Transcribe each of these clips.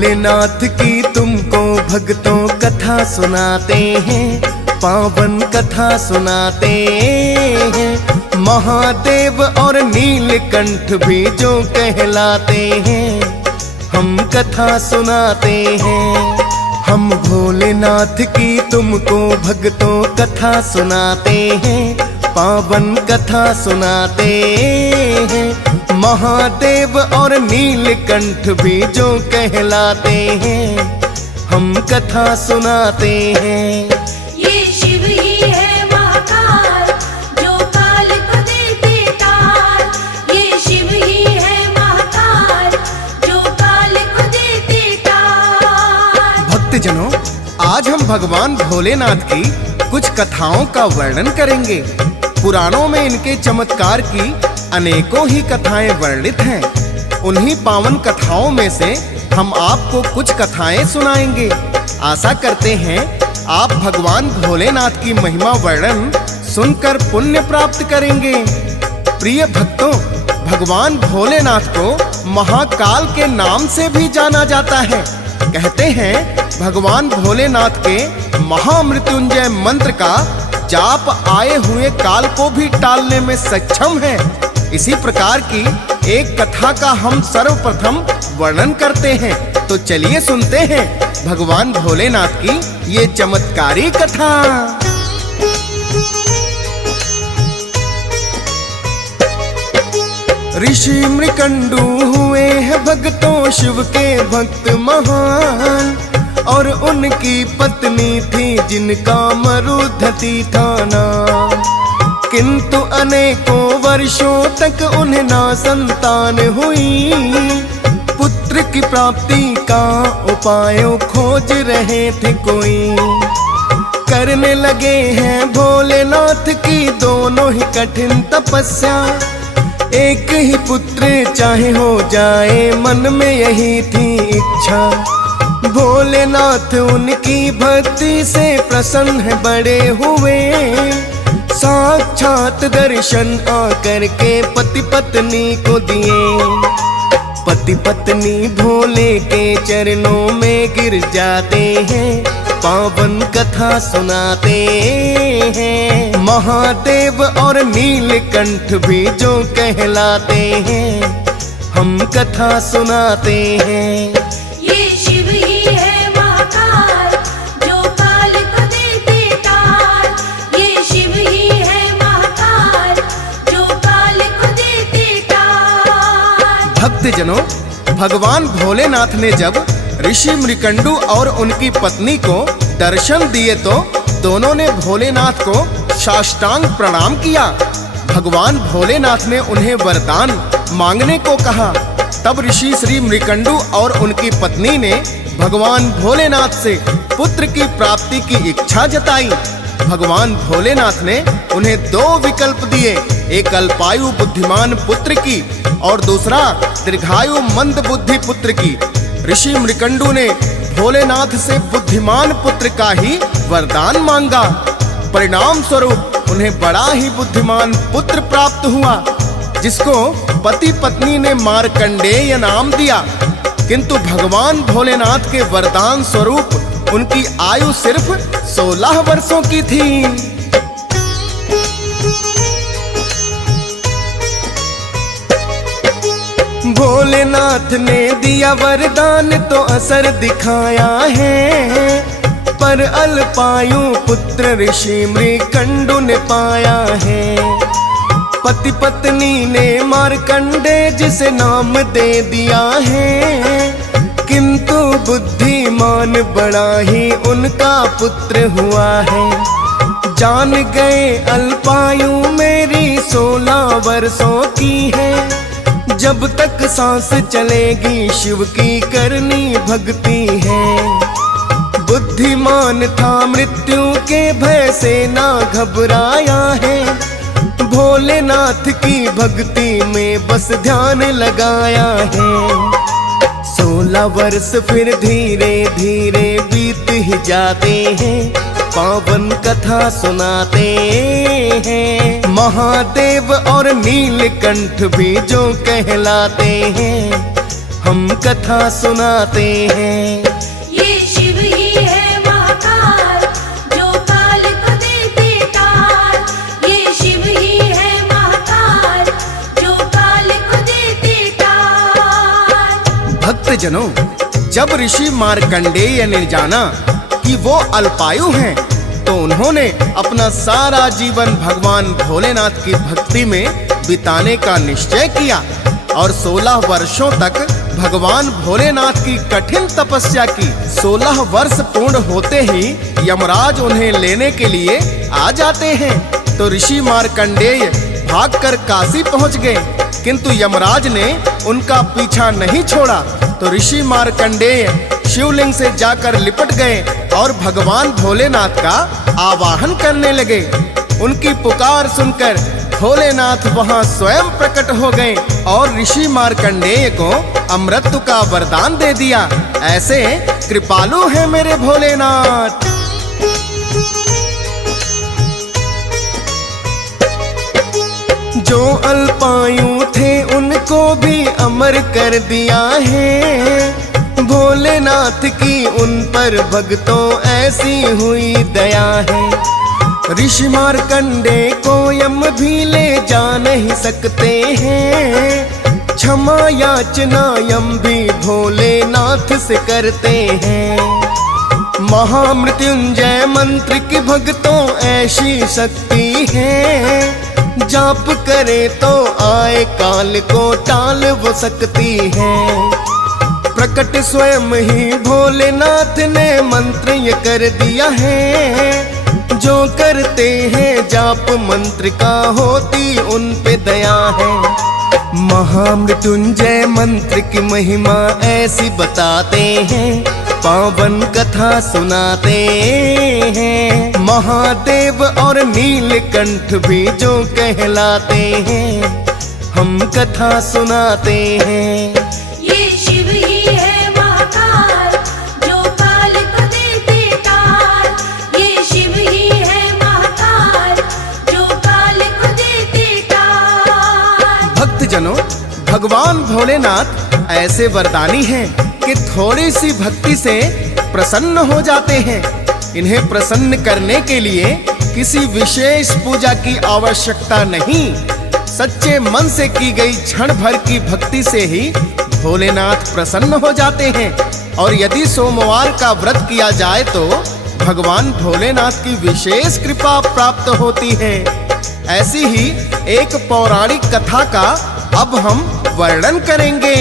भोलेनाथ की तुमको भक्तों कथा सुनाते हैं, पावन कथा सुनाते हैं। महादेव और नीलकंठ भी जो कहलाते हैं, हम कथा सुनाते हैं। हम भोलेनाथ की तुमको भक्तों कथा सुनाते हैं, पावन कथा सुनाते हैं। महादेव और नीलकंठ भी जो कहलाते हैं, हम कथा सुनाते हैं। ये शिव ही है महाकाल, जो काल को देते टाल। ये शिव ही है महाकाल, जो काल को देते टाल। भक्तजनों, आज हम भगवान भोलेनाथ की कुछ कथाओं का वर्णन करेंगे। पुराणों में इनके चमत्कार की अनेकों ही कथाएं वर्णित हैं। उन्हीं पावन कथाओं में से हम आपको कुछ कथाएं सुनाएंगे। आशा करते हैं आप भगवान भोलेनाथ की महिमा वर्णन सुनकर पुण्य प्राप्त करेंगे। प्रिय भक्तों, भगवान भोलेनाथ को महाकाल के नाम से भी जाना जाता है। कहते हैं भगवान भोलेनाथ के महामृत्युंजय मंत्र का जाप आए हुए काल को भी टालने में सक्षम है। इसी प्रकार की एक कथा का हम सर्वप्रथम वर्णन करते हैं। तो चलिए सुनते हैं भगवान भोलेनाथ की ये चमत्कारी कथा। ऋषि मृकंडू हुए हैं भक्तों शिव के भक्त महान, और उनकी पत्नी थी जिनका मरुधति था नाम। किंतु अनेकों वर्षों तक उन्हें ना संतान हुई। पुत्र की प्राप्ति का उपाय खोज रहे थे कोई। करने लगे हैं भोलेनाथ की दोनों ही कठिन तपस्या। एक ही पुत्र चाहे हो जाए, मन में यही थी इच्छा। भोलेनाथ उनकी भक्ति से प्रसन्न है बड़े हुए। साक्षात दर्शन आकर के पति पत्नी को दिए। पति पत्नी भोले के चरणों में गिर जाते हैं, पावन कथा सुनाते हैं। महादेव और नीलकंठ भी जो कहलाते हैं, हम कथा सुनाते हैं। ये शिव ही है महाकाल, जो काल को देते टाल। ये शिव ही है महाकाल, जो काल को देते टाल। भक्तजनों, भगवान भोलेनाथ ने जब ऋषि मृकंडू और उनकी पत्नी को दर्शन दिए तो दोनों ने भोलेनाथ को साष्टांग प्रणाम किया। भगवान भोलेनाथ ने उन्हें वरदान मांगने को कहा। तब ऋषि श्री मृकंडू और उनकी पत्नी ने भगवान भोलेनाथ से पुत्र की प्राप्ति की इच्छा जताई। भगवान भोलेनाथ ने उन्हें दो विकल्प दिए, एक अल्पायु बुद्धिमान पुत्र की और दूसरा दीर्घायु मंद बुद्धि पुत्र की। ऋषि मृकंडू ने भोलेनाथ से बुद्धिमान पुत्र का ही वरदान मांगा। परिणाम स्वरूप उन्हें बड़ा ही बुद्धिमान पुत्र प्राप्त हुआ, जिसको पति पत्नी ने मार्कंडेय नाम दिया। किंतु भगवान भोलेनाथ के वरदान स्वरूप उनकी आयु सिर्फ 16 वर्षों की थी। भोलेनाथ ने दिया वरदान तो असर दिखाया है, पर अल्पायु पुत्र ऋषि मृकंडू ने पाया है। पति पत्नी ने मार्कंडेय जिसे नाम दे दिया है, किंतु बुद्धिमान बड़ा ही उनका पुत्र हुआ है। जान गए अल्पायु मेरी 16 वर्षों की है। जब तक सांस चलेगी शिव की करनी भक्ति है। बुद्धिमान था मृत्यु के भय से ना घबराया है। भोलेनाथ की भक्ति में बस ध्यान लगाया है। 16 वर्ष फिर धीरे धीरे बीत ही जाते हैं, पावन कथा सुनाते हैं। महादेव और नीलकंठ भी जो कहलाते हैं, हम कथा सुनाते हैं। ये शिव ही है महाकाल, जो काल को देते टाल। ये शिव ही है महाकाल, जो काल को देते टाल। भक्तजनों, जब ऋषि मार्कंडेय ने जाना कि वो अल्पायु हैं, तो उन्होंने अपना सारा जीवन भगवान भोलेनाथ की भक्ति में बिताने का निश्चय किया और 16 वर्षों तक भगवान भोलेनाथ की कठिन तपस्या की। 16 वर्ष पूर्ण होते ही यमराज उन्हें लेने के लिए आ जाते हैं, तो ऋषि मार्कंडेय भागकर काशी पहुंच गए, किंतु यमराज ने उनका पीछा नहीं छोड़ा। तो ऋषि मार्कंडेय शिवलिंग से जाकर लिपट गए और भगवान भोलेनाथ का आवाहन करने लगे। उनकी पुकार सुनकर भोलेनाथ वहां स्वयं प्रकट हो गए और ऋषि मार्कंडेय को अमृत का वरदान दे दिया। ऐसे कृपालु हैं मेरे भोलेनाथ। जो अल्पायु थे उनको भी अमर कर दिया है। भोलेनाथ की उन पर भक्तों ऐसी हुई दया है। ऋषि मार्कंडेय को यम भी ले जा नहीं सकते हैं। क्षमा याचना यम भी भोलेनाथ से करते हैं। महामृत्युंजय मंत्र की भक्तों ऐसी शक्ति है। जाप करे तो आए काल को टाल वो सकती है। प्रकट स्वयं ही भोलेनाथ ने मंत्र ये कर दिया है। जो करते हैं जाप मंत्र का होती उन पे दया है। महामृत्युंजय मंत्र की महिमा ऐसी बताते हैं, पावन कथा सुनाते हैं। महादेव और नीलकंठ भी जो कहलाते हैं, हम कथा सुनाते हैं। ये शिव ही है महाकाल, जो काल को देते टाल। ये शिव ही है महाकाल, जो काल को देते टाल। भक्तजनों, भगवान भोलेनाथ ऐसे वरदानी हैं कि थोड़ी सी भक्ति से प्रसन्न हो जाते हैं। इन्हें प्रसन्न करने के लिए किसी विशेष पूजा की आवश्यकता नहीं। सच्चे मन से की गई क्षण भर की भक्ति से ही भोलेनाथ प्रसन्न हो जाते हैं। और यदि सोमवार का व्रत किया जाए तो भगवान भोलेनाथ की विशेष कृपा प्राप्त होती है। ऐसी ही एक पौराणिक कथा का अब हम वर्णन करेंगे।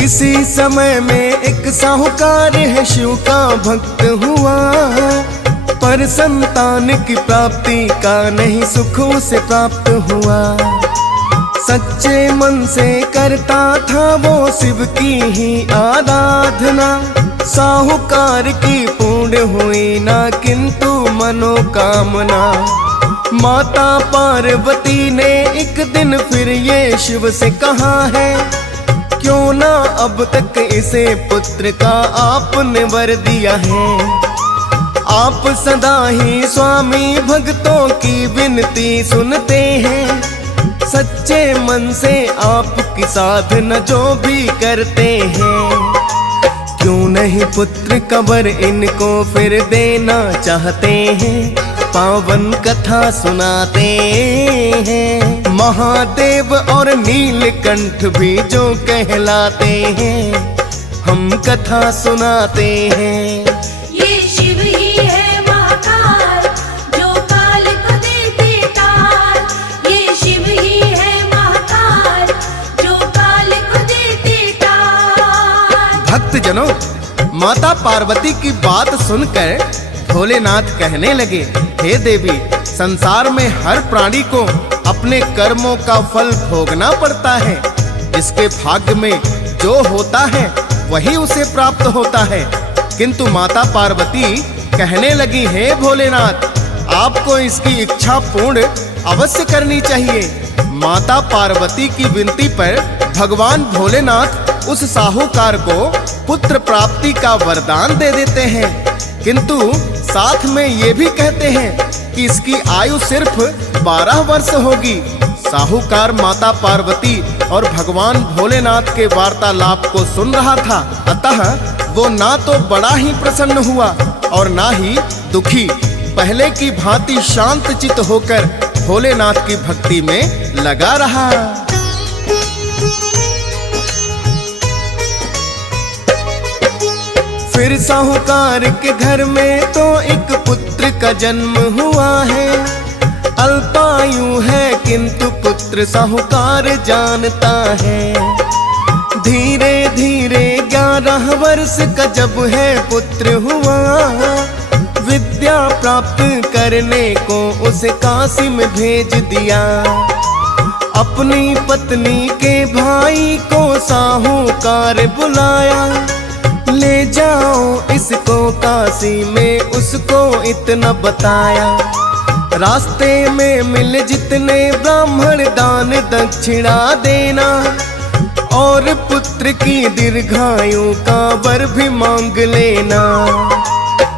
किसी समय में एक साहूकार है शिव का भक्त हुआ, पर संतान की प्राप्ति का नहीं सुख उसे प्राप्त हुआ। सच्चे मन से करता था वो शिव की ही आराधना। साहूकार की पूर्ण हुई ना किंतु मनोकामना। माता पार्वती ने एक दिन फिर ये शिव से कहा है, क्यों ना अब तक इसे पुत्र का आपने वर दिया है। आप सदा ही स्वामी भक्तों की विनती सुनते हैं। सच्चे मन से आपकी साधना जो भी करते हैं, क्यों नहीं पुत्र का वर इनको फिर देना चाहते हैं। पावन कथा सुनाते हैं। महादेव और नीलकंठ भी जो कहलाते हैं, हम कथा सुनाते हैं। ये शिव ही है महाकाल, जो काल को देते टाल। ये शिव ही है महाकाल, जो काल को देते टाल। भक्तजनों, माता पार्वती की बात सुनकर भोलेनाथ कहने लगे, हे देवी, संसार में हर प्राणी को अपने कर्मों का फल भोगना पड़ता है। जिसके भाग्य में जो होता है वही उसे प्राप्त होता है। किंतु माता पार्वती कहने लगी, हे भोलेनाथ, आपको इसकी इच्छा पूर्ण अवश्य करनी चाहिए। माता पार्वती की विनती पर भगवान भोलेनाथ उस साहूकार को पुत्र प्राप्ति का वरदान दे देते हैं, किंतु साथ में ये भी कहते हैं कि इसकी आयु सिर्फ 12 वर्ष होगी। साहूकार माता पार्वती और भगवान भोलेनाथ के वार्तालाप को सुन रहा था, अतः वो ना तो बड़ा ही प्रसन्न हुआ और ना ही दुखी। पहले की भांति शांत चित्त होकर भोलेनाथ की भक्ति में लगा रहा। फिर साहूकार के घर में तो एक पुत्र का जन्म हुआ है। अल्पायु है किंतु पुत्र साहूकार जानता है। धीरे धीरे 11 वर्ष का जब है पुत्र हुआ, विद्या प्राप्त करने को उसे काशी में भेज दिया। अपनी पत्नी के भाई को साहूकार बुलाया, ले जाओ इसको काशी में, उसको इतना बताया। रास्ते में मिले जितने ब्राह्मण दान दक्षिणा देना, और पुत्र की दीर्घायु का वर भी मांग लेना।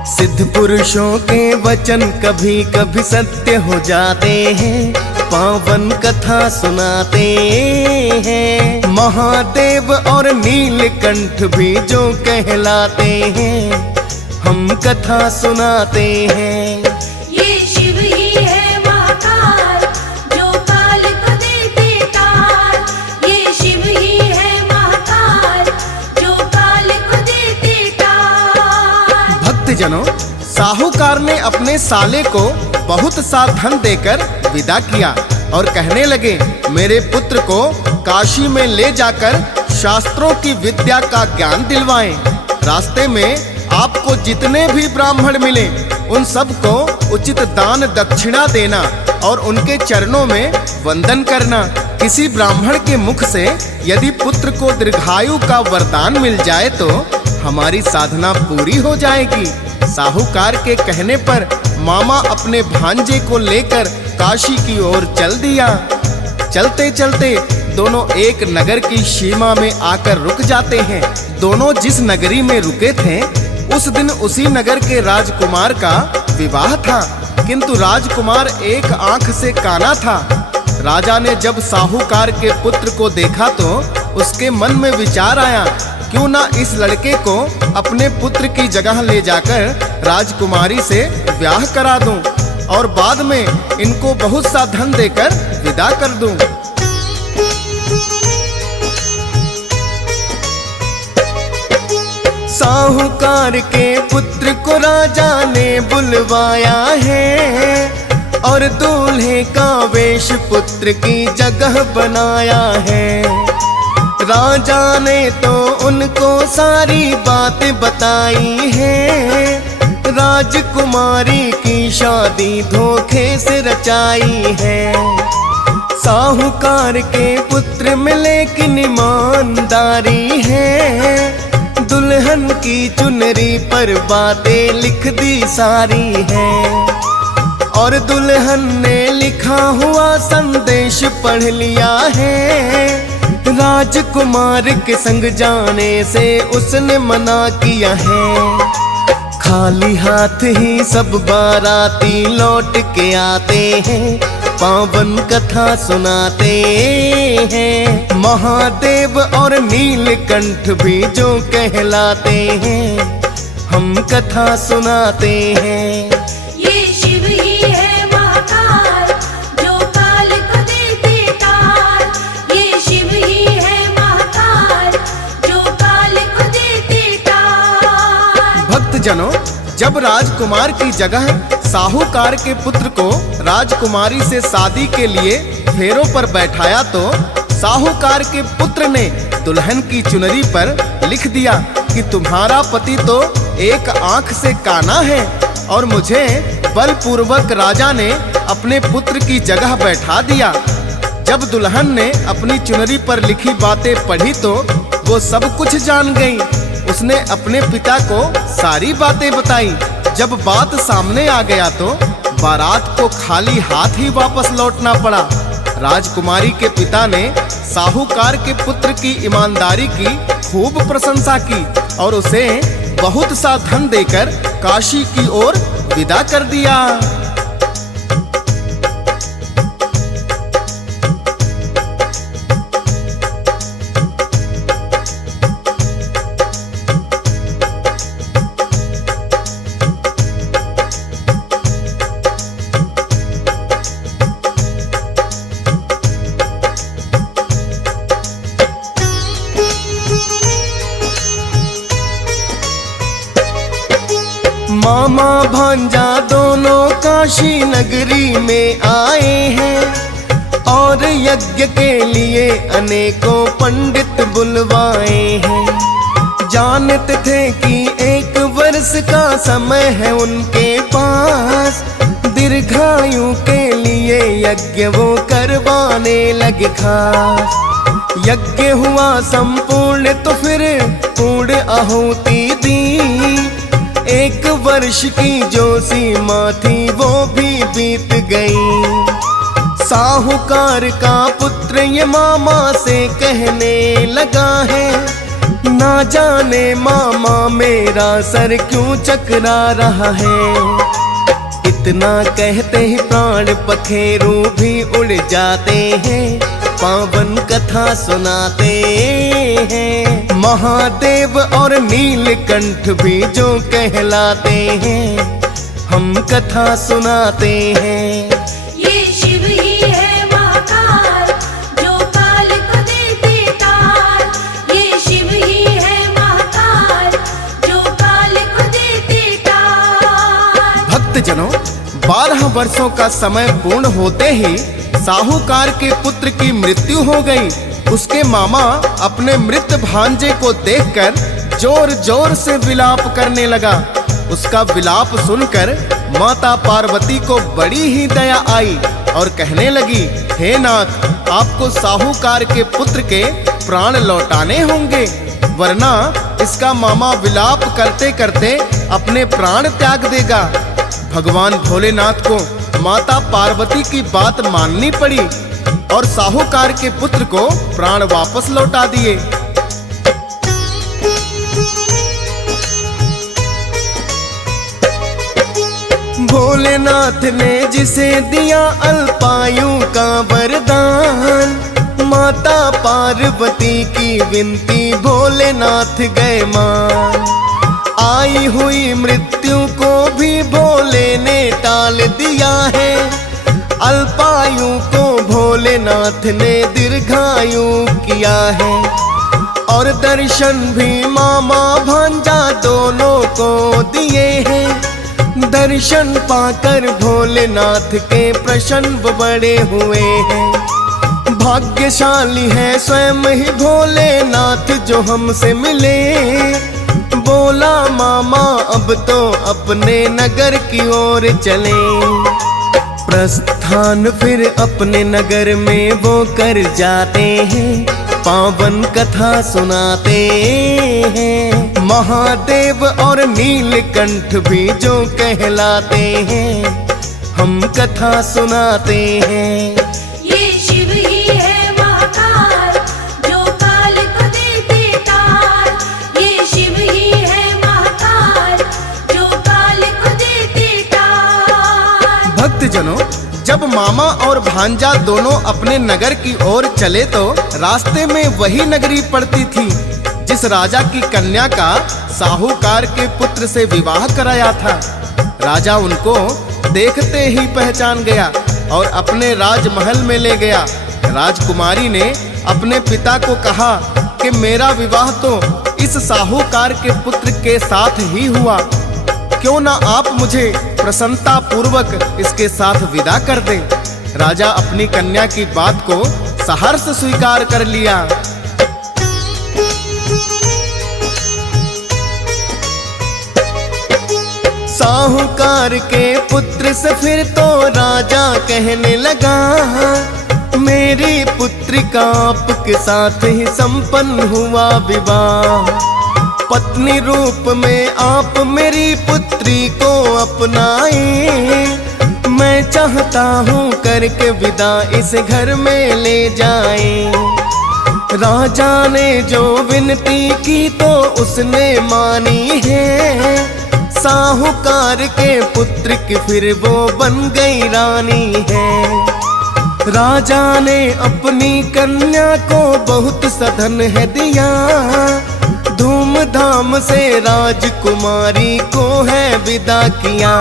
सिद्ध पुरुषों के वचन कभी कभी सत्य हो जाते हैं, पावन कथा सुनाते हैं। महादेव और नीलकंठ भी जो कहलाते हैं, हम कथा सुनाते हैं। ये शिव ही है महाकाल, जो काल को देते टाल। ये शिव ही है महाकाल, जो काल को देते टाल। भक्तजनों, साहूकार ने अपने साले को बहुत सा धन देकर विदा किया और कहने लगे, मेरे पुत्र को काशी में ले जाकर शास्त्रों की विद्या का ज्ञान दिलवाएं। रास्ते में आपको जितने भी ब्राह्मण मिले, उन सबको उचित दान दक्षिणा देना और उनके चरणों में वंदन करना। किसी ब्राह्मण के मुख से यदि पुत्र को दीर्घायु का वरदान मिल जाए तो हमारी साधना पूरी हो जाएगी। साहूकार के कहने पर मामा अपने भांजे को लेकर काशी की ओर चल दिया। चलते चलते दोनों एक नगर की सीमा में आकर रुक जाते हैं। दोनों जिस नगरी में रुके थे, उस दिन उसी नगर के राजकुमार का विवाह था, किंतु राजकुमार एक आंख से काना था। राजा ने जब साहूकार के पुत्र को देखा तो उसके मन में विचार आया, क्यों ना इस लड़के को अपने पुत्र की जगह ले जाकर राजकुमारी से ब्याह करा दूं और बाद में इनको बहुत सा धन देकर विदा कर दूं। साहूकार के पुत्र को राजा ने बुलवाया है और दूल्हे का वेश पुत्र की जगह बनाया है। राजा ने तो उनको सारी बातें बताई है, राजकुमारी की शादी धोखे से रचाई है। साहूकार के पुत्र में लेकिन ईमानदारी है, दुल्हन की चुनरी पर बातें लिख दी सारी है। और दुल्हन ने लिखा हुआ संदेश पढ़ लिया है, राजकुमार के संग जाने से उसने मना किया है। खाली हाथ ही सब बाराती लौट के आते हैं, पावन कथा सुनाते हैं। महादेव और नीलकंठ भी जो कहलाते हैं, हम कथा सुनाते हैं। ये शिव ही है महाकाल, जो काल को देते टाल। ये शिव ही है महाकाल, जो काल को देते टाल। भक्तजनों, जब राजकुमार की जगह साहूकार के पुत्र को राजकुमारी से शादी के लिए फेरों पर बैठाया तो साहूकार के पुत्र ने दुल्हन की चुनरी पर लिख दिया कि तुम्हारा पति तो एक आंख से काना है और मुझे बलपूर्वक राजा ने अपने पुत्र की जगह बैठा दिया। जब दुल्हन ने अपनी चुनरी पर लिखी बातें पढ़ी तो वो सब कुछ जान गई। उसने अपने पिता को सारी बातें बताई। जब बात सामने आ गया तो बारात को खाली हाथ ही वापस लौटना पड़ा। राजकुमारी के पिता ने साहूकार के पुत्र की ईमानदारी की खूब प्रशंसा की और उसे बहुत सा धन देकर काशी की ओर विदा कर दिया। मामा भांजा दोनों काशी नगरी में आए हैं और यज्ञ के लिए अनेकों पंडित बुलवाए हैं। जानते थे कि 1 वर्ष का समय है उनके पास, दीर्घायु के लिए यज्ञ वो करवाने लगे खास। यज्ञ हुआ संपूर्ण तो फिर पूर्ण आहुति दी, 1 वर्ष की जो सीमा थी वो भी बीत गई। साहूकार का पुत्र ये मामा से कहने लगा है, ना जाने मामा मेरा सर क्यों चकरा रहा है। इतना कहते ही प्राण पखेरू भी उड़ जाते हैं, पावन कथा सुनाते हैं। महादेव और नीलकंठ भी जो कहलाते हैं, हम कथा सुनाते हैं। ये शिव ही है महाकाल, जो काल को देते टाल। ये शिव ही है महाकाल, जो काल को देते टाल। भक्तजनों, 12 वर्षों का समय पूर्ण होते ही साहूकार के पुत्र की मृत्यु हो गई। उसके मामा अपने मृत भांजे को देखकर जोर जोर से विलाप करने लगा। उसका विलाप सुनकर माता पार्वती को बड़ी ही दया आई और कहने लगी, हे नाथ, आपको साहूकार के पुत्र के प्राण लौटाने होंगे, वरना इसका मामा विलाप करते करते अपने प्राण त्याग देगा। भगवान भोलेनाथ को माता पार्वती की बात माननी पड़ी और साहूकार के पुत्र को प्राण वापस लौटा दिए। भोलेनाथ ने जिसे दिया अल्पायु का वरदान, माता पार्वती की विनती भोलेनाथ गए मान। आई हुई मृत्यु को भी भोले ने टाल दिया है, अल्पायु को भोलेनाथ ने दीर्घायु किया है। और दर्शन भी मामा भांजा दोनों को दिए हैं, दर्शन पाकर भोलेनाथ के प्रसन्न बड़े हुए हैं। भाग्यशाली है स्वयं ही भोलेनाथ जो हमसे मिले, बोला मामा अब तो अपने नगर की ओर चले। प्रस्थान फिर अपने नगर में वो कर जाते हैं, पावन कथा सुनाते हैं। महादेव और नीलकंठ भी जो कहलाते हैं, हम कथा सुनाते हैं। ये शिव ही है महाकाल, जो काल को देते टाल। ये शिव ही है महाकाल, जो काल को देते टाल। भक्तजनों, जब मामा और भांजा दोनों अपने नगर की ओर चले तो रास्ते में वही नगरी पड़ती थी जिस राजा की कन्या का साहूकार के पुत्र से विवाह कराया था। राजा उनको देखते ही पहचान गया और अपने राजमहल में ले गया। राजकुमारी ने अपने पिता को कहा कि मेरा विवाह तो इस साहूकार के पुत्र के साथ ही हुआ, क्यों ना आप मुझे प्रसन्नता पूर्वक इसके साथ विदा कर दें। राजा अपनी कन्या की बात को सहर्ष स्वीकार कर लिया। साहूकार के पुत्र से फिर तो राजा कहने लगा, मेरी पुत्री का आपके साथ ही संपन्न हुआ विवाह। पत्नी रूप में आप मेरी पुत्री को अपनाए, मैं चाहता हूँ करके विदा इस घर में ले जाए। राजा ने जो विनती की तो उसने मानी है, साहूकार के पुत्र की फिर वो बन गई रानी है। राजा ने अपनी कन्या को बहुत सधन है दिया, धूमधाम से राजकुमारी को है विदा किया।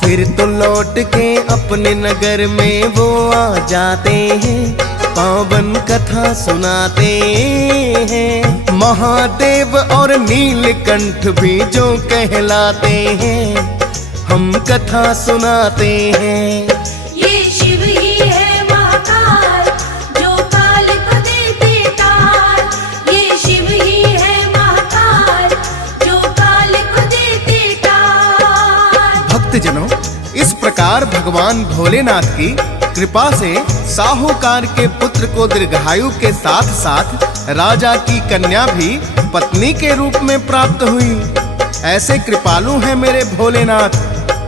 फिर तो लौट के अपने नगर में वो आ जाते हैं, पावन कथा सुनाते हैं। महादेव और नीलकंठ भी जो कहलाते हैं, हम कथा सुनाते हैं। ये शिव ही है महाकाल, जो काल को देते टाल। ये शिव ही है महाकाल, जो काल को देते टाल। भक्तजनों, इस प्रकार भगवान भोलेनाथ की कृपा से साहूकार के पुत्र को दीर्घायु के साथ साथ राजा की कन्या भी पत्नी के रूप में प्राप्त हुई। ऐसे कृपालु हैं मेरे भोलेनाथ।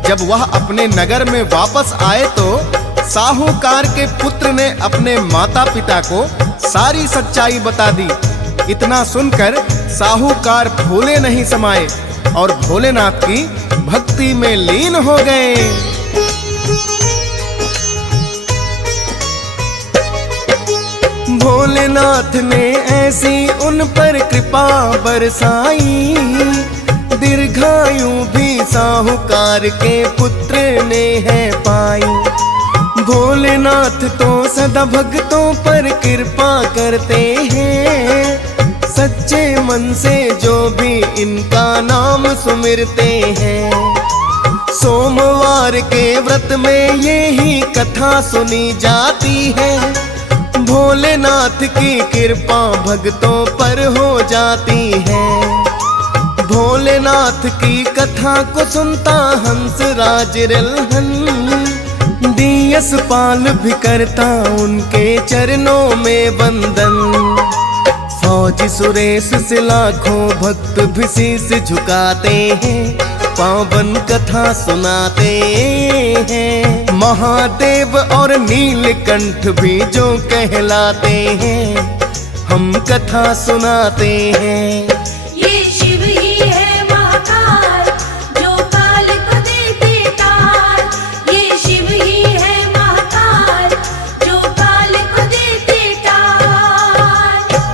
जब वह अपने नगर में वापस आए तो साहूकार के पुत्र ने अपने माता पिता को सारी सच्चाई बता दी। इतना सुनकर साहूकार भूले नहीं समाये और भोलेनाथ की भक्ति में लीन हो गए। भोलेनाथ ने ऐसी उन पर कृपा बरसाई, दीर्घायु भी साहूकार के पुत्र ने है पाई। भोलेनाथ तो सदा भक्तों पर कृपा करते हैं, सच्चे मन से जो भी इनका नाम सुमिरते हैं। सोमवार के व्रत में यही कथा सुनी जाती है, भोलेनाथ की कृपा भक्तों पर हो जाती है। भोलेनाथ की कथा को सुनता हंस राज रल्हन, दियस पाल भी करता उनके चरणों में वंदन। फौजी सुरेश से लाखों भक्त भी शीश झुकाते हैं, पावन कथा सुनाते हैं। महादेव और नीलकंठ भी जो कहलाते हैं, हम कथा सुनाते हैं।